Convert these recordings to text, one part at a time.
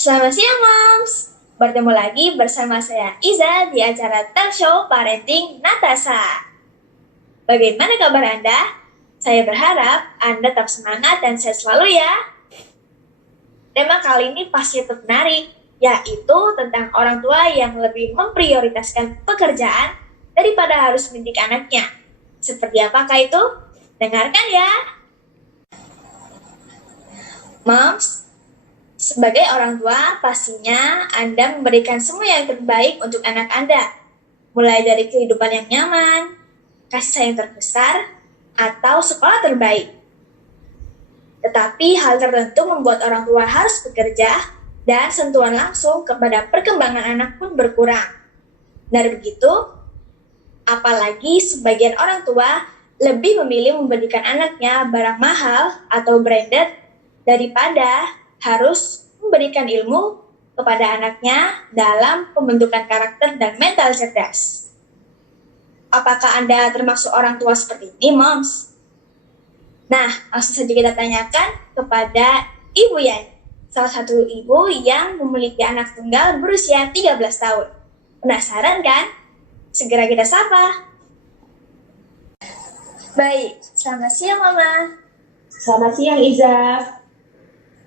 Selamat siang, Moms. Bertemu lagi bersama saya Iza di acara talk show Parenting Natasha. Bagaimana kabar Anda? Saya berharap Anda tetap semangat dan sehat selalu ya. Tema kali ini pasti tetap menarik, yaitu tentang orang tua yang lebih memprioritaskan pekerjaan daripada harus mendidik anaknya. Seperti apakah itu? Dengarkan ya. Moms, sebagai orang tua, pastinya Anda memberikan semua yang terbaik untuk anak Anda. Mulai dari kehidupan yang nyaman, kasih sayang terbesar, atau sekolah terbaik. Tetapi hal tertentu membuat orang tua harus bekerja dan sentuhan langsung kepada perkembangan anak pun berkurang. Benar begitu? Apalagi sebagian orang tua lebih memilih memberikan anaknya barang mahal atau branded daripada harus memberikan ilmu kepada anaknya dalam pembentukan karakter dan mental cerdas. Apakah Anda termasuk orang tua seperti ini, Moms? Nah, langsung saja kita tanyakan kepada Ibu Yani, salah satu ibu yang memiliki anak tunggal berusia 13 tahun. Penasaran kan? Segera kita sapa. Baik, selamat siang Mama. Selamat siang Iza.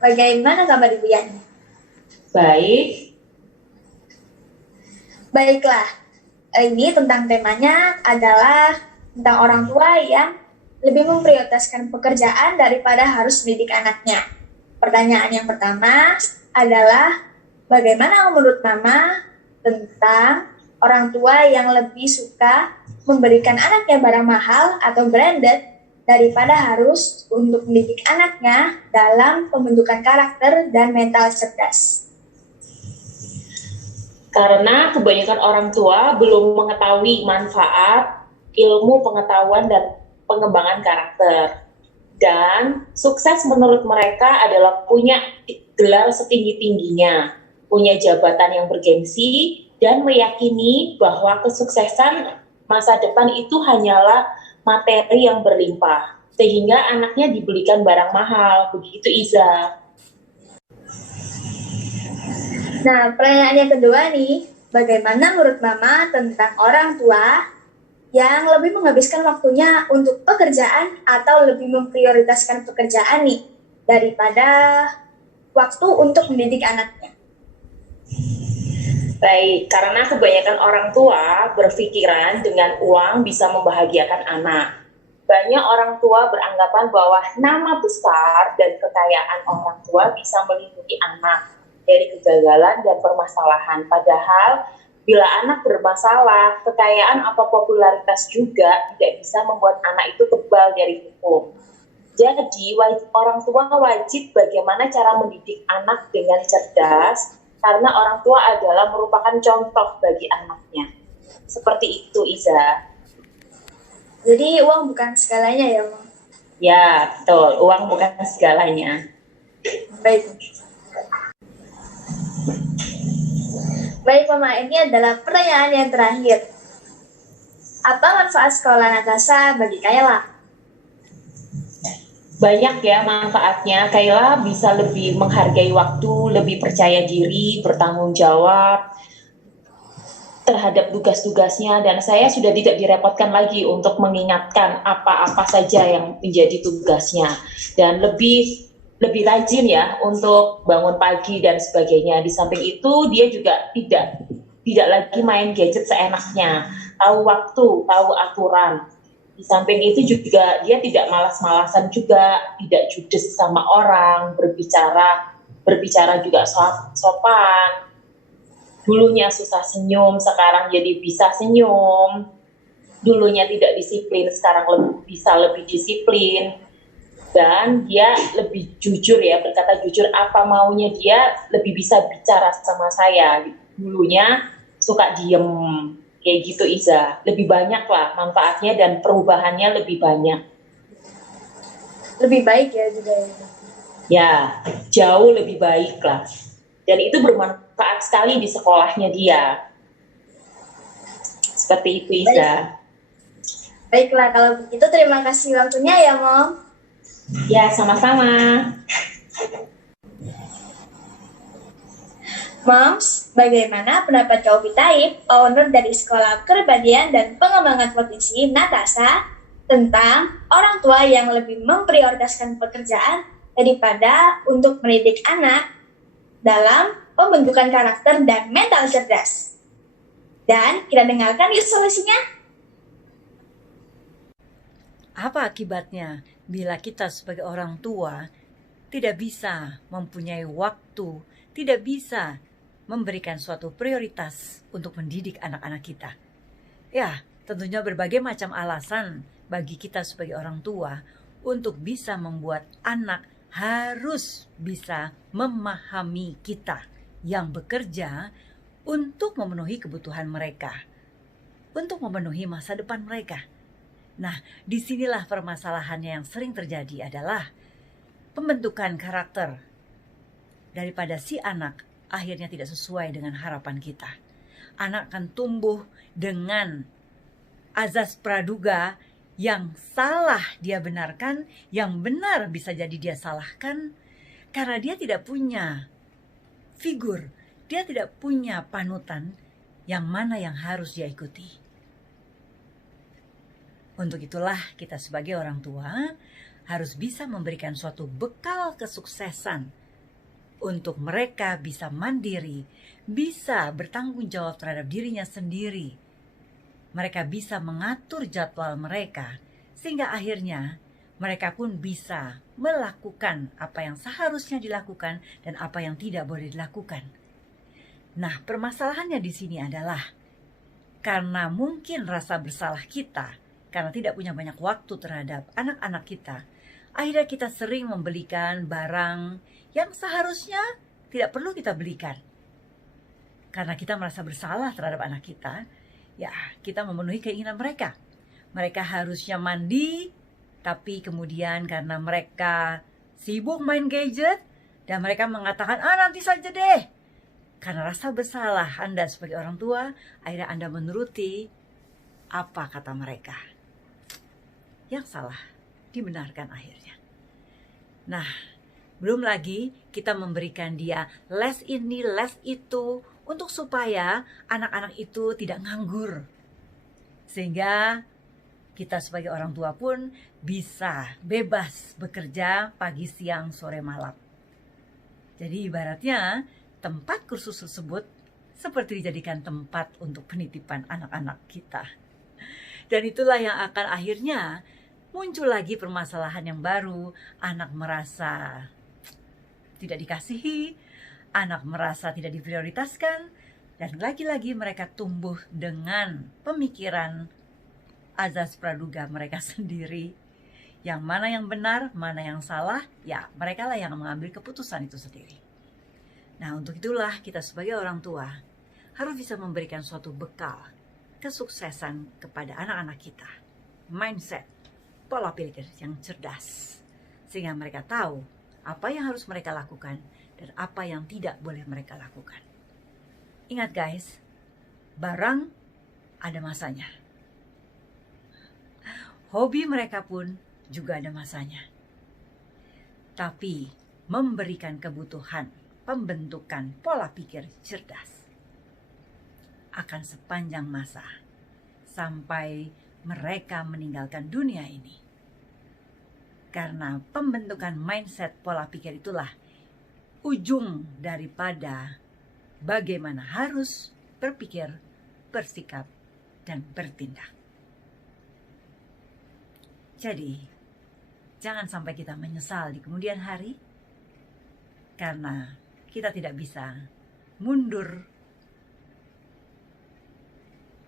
Bagaimana kabar Ibu Yani? Baik. Baiklah, ini tentang temanya adalah tentang orang tua yang lebih memprioritaskan pekerjaan daripada harus mendidik anaknya. Pertanyaan yang pertama adalah, bagaimana menurut Mama tentang orang tua yang lebih suka memberikan anaknya barang mahal atau branded daripada harus untuk mendidik anaknya dalam pembentukan karakter dan mental cerdas? Karena kebanyakan orang tua belum mengetahui manfaat ilmu pengetahuan dan pengembangan karakter. Dan sukses menurut mereka adalah punya gelar setinggi-tingginya, punya jabatan yang bergengsi, dan meyakini bahwa kesuksesan masa depan itu hanyalah materi yang berlimpah, sehingga anaknya dibelikan barang mahal. Begitu Iza. Nah, pertanyaan yang kedua nih, bagaimana menurut Mama tentang orang tua yang lebih menghabiskan waktunya untuk pekerjaan atau lebih memprioritaskan pekerjaan nih daripada waktu untuk mendidik anaknya? Baik, karena kebanyakan orang tua berpikiran dengan uang bisa membahagiakan anak. Banyak orang tua beranggapan bahwa nama besar dan kekayaan orang tua bisa melindungi anak dari kegagalan dan permasalahan. Padahal bila anak bermasalah, kekayaan atau popularitas juga tidak bisa membuat anak itu kebal dari hukum. Jadi, orang tua wajib bagaimana cara mendidik anak dengan cerdas, karena orang tua adalah merupakan contoh bagi anaknya. Seperti itu, Iza. Jadi uang bukan segalanya ya, Mama? Ya, betul. Uang bukan segalanya. Baik. Baik, Mama. Ini adalah pertanyaan yang terakhir. Apa manfaat sekolah Natasha bagi Kayla? Banyak ya manfaatnya. Kayla bisa lebih menghargai waktu, lebih percaya diri, bertanggung jawab terhadap tugas-tugasnya, dan saya sudah tidak direpotkan lagi untuk mengingatkan apa-apa saja yang menjadi tugasnya, dan lebih rajin ya untuk bangun pagi dan sebagainya. Di samping itu dia juga tidak lagi main gadget seenaknya, tahu waktu, tahu aturan. Di samping itu juga dia tidak malas-malasan juga, tidak judes sama orang, berbicara juga sopan. Dulunya susah senyum, sekarang jadi bisa senyum. Dulunya tidak disiplin, sekarang bisa lebih disiplin. Dan dia lebih jujur ya, berkata jujur apa maunya, dia lebih bisa bicara sama saya. Dulunya suka diem, kayak gitu Iza. Lebih banyak lah manfaatnya dan perubahannya lebih banyak. Lebih baik ya juga ya? Ya, jauh lebih baik lah. Dan itu bermanfaat sekali di sekolahnya dia. Seperti itu Iza. Baiklah, kalau begitu terima kasih waktunya ya, Mom. Ya, sama-sama. Moms, bagaimana pendapat kau Taib, owner dari Sekolah Kepribadian dan Pengembangan Potensi Natasha, tentang orang tua yang lebih memprioritaskan pekerjaan daripada untuk mendidik anak dalam pembentukan karakter dan mental cerdas? Dan kita dengarkan yuk solusinya. Apa akibatnya bila kita sebagai orang tua tidak bisa mempunyai waktu, tidak bisa memberikan suatu prioritas untuk mendidik anak-anak kita? Ya, tentunya berbagai macam alasan bagi kita sebagai orang tua untuk bisa membuat anak harus bisa memahami kita yang bekerja untuk memenuhi kebutuhan mereka, untuk memenuhi masa depan mereka. Nah, disinilah permasalahannya yang sering terjadi adalah pembentukan karakter daripada si anak akhirnya tidak sesuai dengan harapan kita. Anak akan tumbuh dengan azas praduga yang salah dia benarkan, yang benar bisa jadi dia salahkan, karena dia tidak punya figur, dia tidak punya panutan yang mana yang harus dia ikuti. Untuk itulah kita sebagai orang tua harus bisa memberikan suatu bekal kesuksesan untuk mereka bisa mandiri, bisa bertanggung jawab terhadap dirinya sendiri. Mereka bisa mengatur jadwal mereka, sehingga akhirnya mereka pun bisa melakukan apa yang seharusnya dilakukan dan apa yang tidak boleh dilakukan. Nah, permasalahannya di sini adalah karena mungkin rasa bersalah kita, karena tidak punya banyak waktu terhadap anak-anak kita, akhirnya kita sering membelikan barang yang seharusnya tidak perlu kita belikan. Karena kita merasa bersalah terhadap anak kita, ya kita memenuhi keinginan mereka. Mereka harusnya mandi, tapi kemudian karena mereka sibuk main gadget, dan mereka mengatakan, nanti saja deh. Karena rasa bersalah Anda sebagai orang tua, akhirnya Anda menuruti apa kata mereka. Yang salah dibenarkan akhirnya. Nah, belum lagi kita memberikan dia les ini, les itu, untuk supaya anak-anak itu tidak nganggur. Sehingga kita sebagai orang tua pun bisa bebas bekerja pagi, siang, sore, malam. Jadi ibaratnya tempat kursus tersebut seperti dijadikan tempat untuk penitipan anak-anak kita. Dan itulah yang akan akhirnya muncul lagi permasalahan yang baru. Anak merasa tidak dikasihi, anak merasa tidak diprioritaskan, dan lagi-lagi mereka tumbuh dengan pemikiran azas praduga mereka sendiri. Yang mana yang benar, mana yang salah, ya mereka lah yang mengambil keputusan itu sendiri. Nah, untuk itulah kita sebagai orang tua harus bisa memberikan suatu bekal kesuksesan kepada anak-anak kita. Mindset, pola pikir yang cerdas. Sehingga mereka tahu apa yang harus mereka lakukan dan apa yang tidak boleh mereka lakukan. Ingat guys, barang ada masanya. Hobi mereka pun juga ada masanya. Tapi memberikan kebutuhan pembentukan pola pikir cerdas akan sepanjang masa sampai mereka meninggalkan dunia ini. Karena pembentukan mindset pola pikir itulah ujung daripada bagaimana harus berpikir, bersikap, dan bertindak. Jadi, jangan sampai kita menyesal di kemudian hari, karena kita tidak bisa mundur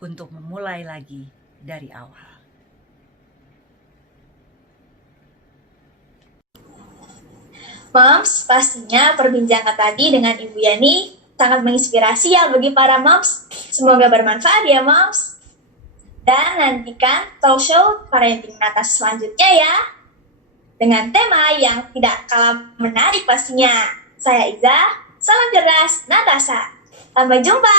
untuk memulai lagi dari awal. Moms, pastinya perbincangan tadi dengan Ibu Yani sangat menginspirasi ya bagi para moms. Semoga bermanfaat ya moms. Dan nantikan talk show Parenting Natasha selanjutnya ya. Dengan tema yang tidak kalah menarik pastinya. Saya Iza, salam cerdas Natasha. Sampai jumpa.